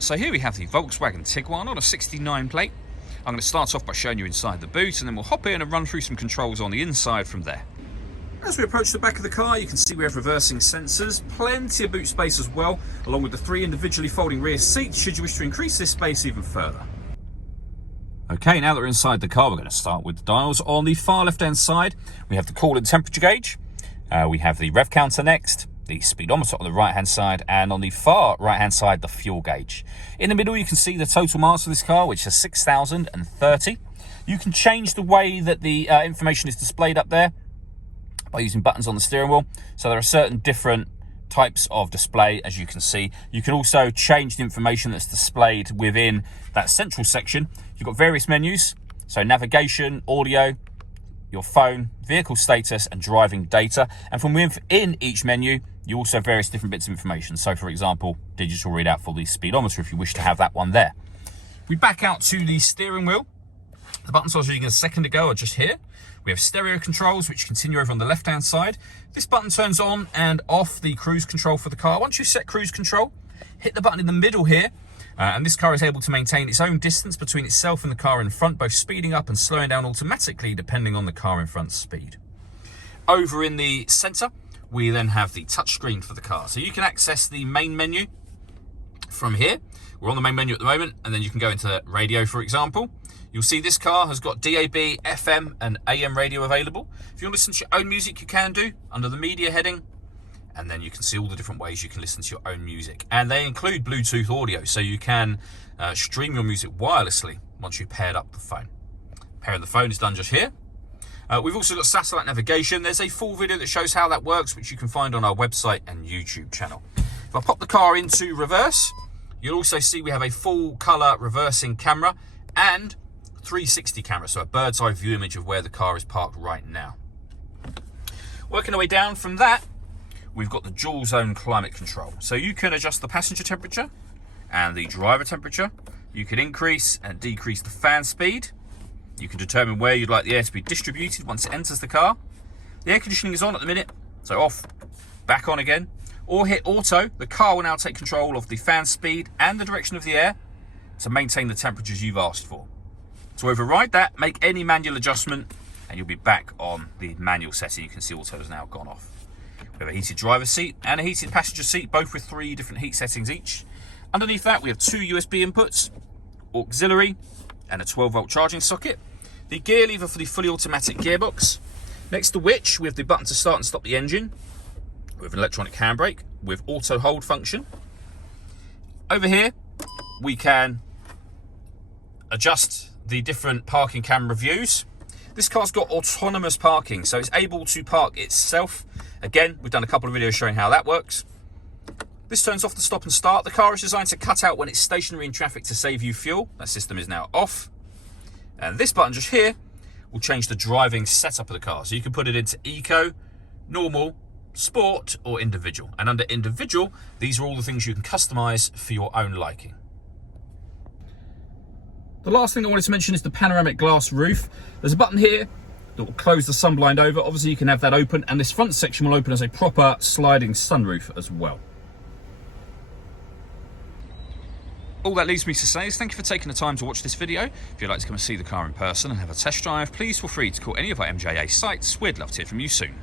So here we have the Volkswagen Tiguan on a 69 plate. I'm going to start off by showing you inside the boot, and then we'll hop in and run through some controls on the inside from there. As we approach the back of the car, you can see we have reversing sensors, plenty of boot space as well, along with the 3 individually folding rear seats should you wish to increase this space even further. Okay, now that we're inside the car, we're going to start with the dials. On the far left-hand side, we have the coolant temperature gauge. We have the rev counter next, the speedometer on the right-hand side, and on the far right-hand side, the fuel gauge. In the middle, you can see the total miles for this car, which is 6,030. You can change the way that the information is displayed up there by using buttons on the steering wheel. So there are certain different types of display, as you can see. You can also change the information that's displayed within that central section. You've got various menus, so navigation, audio, your phone, vehicle status, and driving data. And from within each menu, you also have various different bits of information. So for example, digital readout for the speedometer if you wish to have that one there. We back out to the steering wheel. The buttons I was using a second ago are just here. We have stereo controls, which continue over on the left-hand side. This button turns on and off the cruise control for the car. Once you set cruise control, hit the button in the middle here, and this car is able to maintain its own distance between itself and the car in front, both speeding up and slowing down automatically depending on the car in front's speed. Over in the center, we then have the touchscreen for the car. So you can access the main menu from here. We're on the main menu at the moment, and then you can go into radio, for example. You'll see this car has got DAB, FM, and AM radio available. If you want to listen to your own music, you can do under the media heading. And then you can see all the different ways you can listen to your own music. And they include Bluetooth audio, so you can stream your music wirelessly once you've paired up the phone. Pairing the phone is done just here. We've also got satellite navigation. There's a full video that shows how that works, which you can find on our website and YouTube channel. If I pop the car into reverse, you'll also see we have a full color reversing camera and 360 camera, so a bird's eye view image of where the car is parked right now. Working our way down from that, we've got the dual zone climate control. So you can adjust the passenger temperature and the driver temperature. You can increase and decrease the fan speed. You can determine where you'd like the air to be distributed once it enters the car. The air conditioning is on at the minute, so off, back on again. Or hit auto. The car will now take control of the fan speed and the direction of the air to maintain the temperatures you've asked for. To override that, make any manual adjustment and you'll be back on the manual setting. You can see auto has now gone off. We have a heated driver's seat and a heated passenger seat, both with 3 different heat settings each. Underneath that, we have 2 USB inputs, auxiliary, and a 12-volt charging socket. The gear lever for the fully automatic gearbox. Next to which, we have the button to start and stop the engine with an electronic handbrake with auto hold function. Over here, we can adjust the different parking camera views. This car's got autonomous parking, so it's able to park itself. Again, we've done a couple of videos showing how that works. This turns off the stop and start. The car is designed to cut out when it's stationary in traffic to save you fuel. That system is now off. And this button just here will change the driving setup of the car. So you can put it into eco, normal, sport, or individual. And under individual, these are all the things you can customize for your own liking. The last thing I wanted to mention is the panoramic glass roof. There's a button here that will close the sunblind over. Obviously you can have that open, and this front section will open as a proper sliding sunroof as well. All that leaves me to say is thank you for taking the time to watch this video. If you'd like to come and see the car in person and have a test drive, please feel free to call any of our MJA sites. We'd love to hear from you soon.